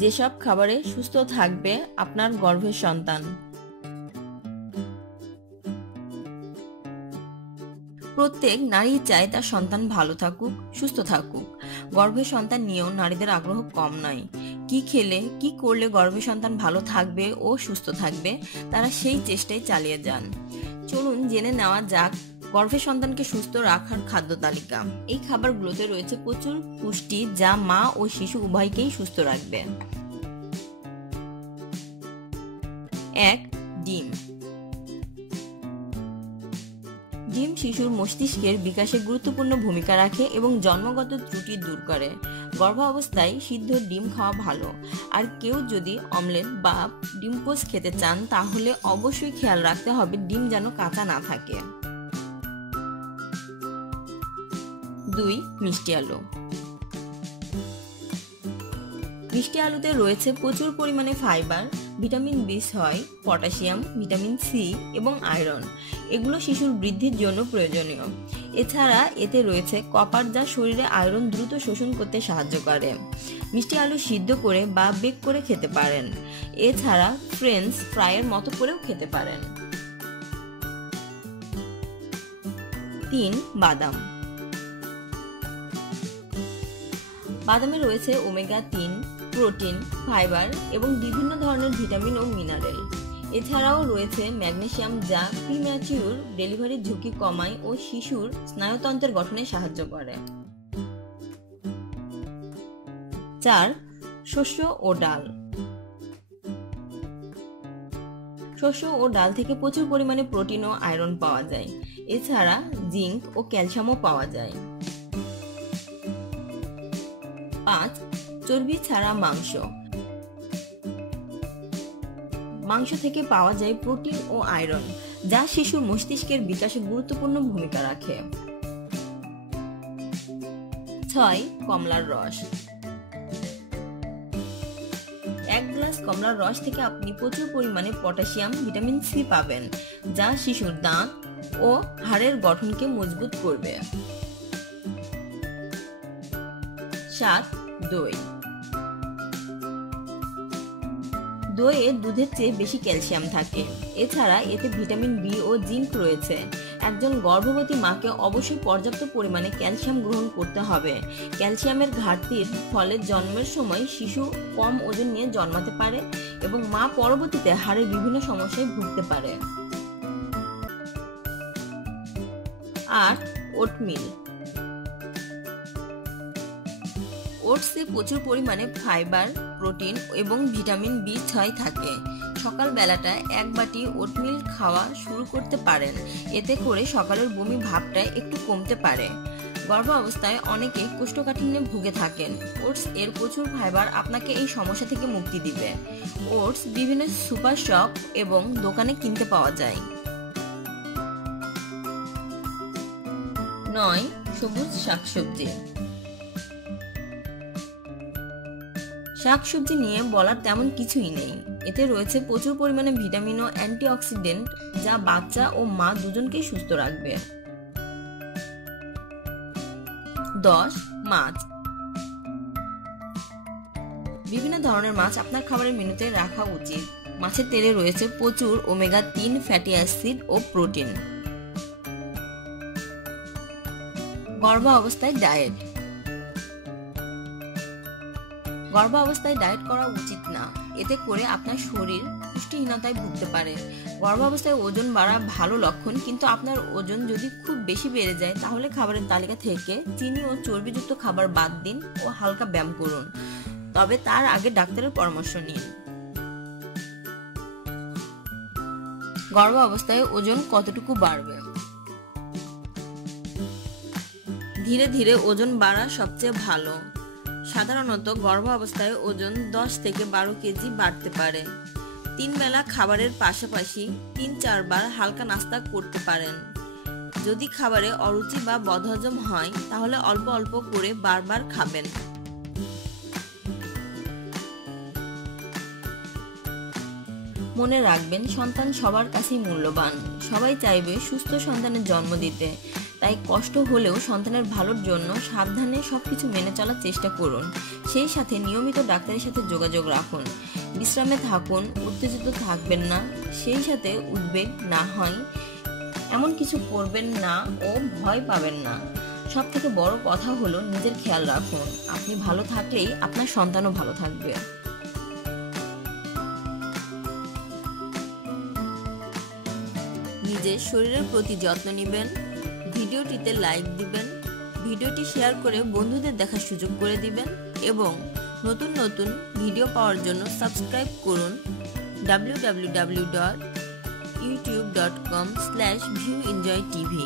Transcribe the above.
যেসব খাবারে সুস্থ থাকবে আপনার গর্ভের সন্তান। প্রত্যেক নারী চায় তার সন্তান ভালো থাকুক, সুস্থ থাকুক। গর্ভের সন্তান নিয়েও নারীদের আগ্রহ কম নয়। কি খেলে, কি করলে গর্ভের সন্তান ভালো থাকবে ও সুস্থ থাকবে, তারা সেই চেষ্টাই চালিয়ে যান। চলুন জেনে নেওয়া যাক গর্ভের সন্তানকে সুস্থ রাখার খাদ্য তালিকা। এই খাবারগুলোতে রয়েছে প্রচুর পুষ্টি যা মা ও শিশু উভয়কেই সুস্থ রাখবে। এক, ডিম। ডিম শিশুর মস্তিষ্কের বিকাশে গুরুত্বপূর্ণ ভূমিকা রাখে এবং জন্মগত ত্রুটি দূর করে। গর্ভাবস্থায় সিদ্ধ ডিম খাওয়া ভালো। আর কেউ যদি অমলেট বা ডিম পোস্ট খেতে চান, তাহলে অবশ্যই খেয়াল রাখতে হবে ডিম যেন কাঁচা না থাকে। দুই, মিষ্টি আলু। মিষ্টি আলুতে রয়েছে প্রচুর পরিমাণে ফাইবার, ভিটামিন বি ছয়, পটাশিয়াম, ভিটামিন সি এবং আয়রন। এগুলো শিশুর বৃদ্ধির জন্য প্রয়োজনীয়। এছাড়া এতে রয়েছে কপার যা শরীরে আয়রন দ্রুত শোষণ করতে সাহায্য করে। মিষ্টি আলু সিদ্ধ করে বা বেক করে খেতে পারেন। এছাড়া ফ্রেঞ্চ ফ্রাইয়ের মতো করেও খেতে পারেন। তিন, বাদাম। বাদামে রয়েছে ওমেগা তিন প্রোটিন, ফাইবার এবং বিভিন্ন ধরনের ভিটামিন ও মিনারেল। এছাড়াও রয়েছে ম্যাগনেসিয়াম যা প্রিম্যাচিউর ডেলিভারির ঝুঁকি কমায় ও শিশুর স্নায়ুতন্ত্রের গঠনে সাহায্য করে। চার, শস্য ও ডাল। শস্য ও ডাল থেকে প্রচুর পরিমাণে প্রোটিন ও আয়রন পাওয়া যায়। এছাড়া জিঙ্ক ও ক্যালসিয়ামও পাওয়া যায়। পাঁচ চর্বি ছাড়া মাংস। মাংস থেকে পাওয়া যায় প্রোটিন ও আয়রন, যা শিশুর মস্তিষ্কের বিকাশে গুরুত্বপূর্ণ ভূমিকা রাখে। ছয়, কমলার রস। এক গ্লাস কমলার রস থেকে আপনি প্রচুর পরিমাণে পটাশিয়াম, ভিটামিন সি পাবেন, যা শিশুর দাঁত ও হাড়ের গঠনকে মজবুত করবে। সাত, দই। দইয়ে দুধের চেয়ে বেশি ক্যালসিয়াম থাকে। এছাড়া এতে ভিটামিন বি ও জিঙ্ক রয়েছে। একজন গর্ভবতী মাকে অবশ্যই পর্যাপ্ত পরিমাণে ক্যালসিয়াম গ্রহণ করতে হবে। ক্যালসিয়ামের ঘাটতির ফলে জন্মের সময় শিশু কম ওজন নিয়ে জন্মাতে পারে এবং মা পরবর্তীতে হাড়ের বিভিন্ন সমস্যায় ভুগতে পারে। আর ওটমিল ওটসে প্রচুর পরিমাণে ফাইবার, প্রোটিন এবং ভিটামিন বি ছয় থাকে। সকাল বেলাটা এক বাটি ওটমিল খাওয়া শুরু করতে পারেন। এতে করে সকালের বমি ভাবটা একটু কমতে পারে। গর্ভ অবস্থায় অনেকে কোষ্ঠকাঠিন্যে ভুগে থাকেন। ওটস এর প্রচুর ফাইবার আপনাকে এই সমস্যা থেকে মুক্তি দিবে। ওটস বিভিন্ন সুপার শপ এবং দোকানে কিনতে পাওয়া যায়। নয়, সবুজ শাকসবজি। শাকসবজি নিয়ে বলার তেমন কিছুই নেই। এতে রয়েছে প্রচুর পরিমাণে ভিটামিন ও অ্যান্টিঅক্সিডেন্ট, যা বাচ্চা ও মা দুজনকেই সুস্থ রাখবে। দশ, মাছ। বিভিন্ন ধরনের মাছ আপনার খাবারের মেনুতে রাখা উচিত। মাছের তেলে রয়েছে প্রচুর ওমেগা তিন ফ্যাটি অ্যাসিড ও প্রোটিন। গর্ভ অবস্থায় ডায়েট। গর্ভ অবস্থায় ডায়েট করা উচিত না। এতে করে আপনার শরীর পুষ্টিহীনতায় ভুগতে পারে। গর্ভাবস্থায় ওজন বাড়া ভালো লক্ষণ, কিন্তু আপনার ওজন যদি খুব বেশি বেড়ে যায়, তাহলে খাবারের তালিকা থেকে চিনি ও চর্বিযুক্ত খাবার বাদ দিন ও হালকা ব্যায়াম করুন। তবে তার আগে ডাক্তারের পরামর্শ নিন। গর্ভ অবস্থায় ওজন কতটুকু বাড়বে? ধীরে ধীরে ওজন বাড়া সবচেয়ে ভালো। সাধারণত গর্ভ অবস্থায় ওজন দশ থেকে বারো কেজি বাড়তে পারে। তিন বেলা খাবারের পাশাপাশি তিন চারবার হালকা নাস্তা করতে পারেন। যদি খাবারে অরুচি বা বদহজম হয়, তাহলে অল্প অল্প করে বারবার খাবেন। মনে রাখবেন, সন্তান সবার কাছেই মূল্যবান। সবাই চাইবে সুস্থ সন্তানের জন্ম দিতে। তাই কষ্ট হলেও সন্তানের ভালোর জন্য সাবধানে সবকিছু মেনে চলার চেষ্টা করুন। সেই সাথে নিয়মিত ডাক্তারের সাথে যোগাযোগ রাখুন। বিশ্রামে থাকুন, উত্তেজিত থাকবেন না, সেই সাথে উদ্বেগ না হয়, এমন কিছু করবেন না ও ভয় পাবেন না। সব থেকে বড় কথা হলো নিজের খেয়াল রাখুন। আপনি ভালো থাকলেই আপনার সন্তানও ভালো থাকবে। নিজের শরীরের প্রতি যত্ন নেবেন ভিডিওটিতে লাইক দিবেন, ভিডিওটি শেয়ার করে বন্ধুদের দেখার সুযোগ করে দিবেন এবং নতুন নতুন ভিডিও পাওয়ার জন্য সাবস্ক্রাইব করুন W W W dot YouTube dot com slash view enjoy TV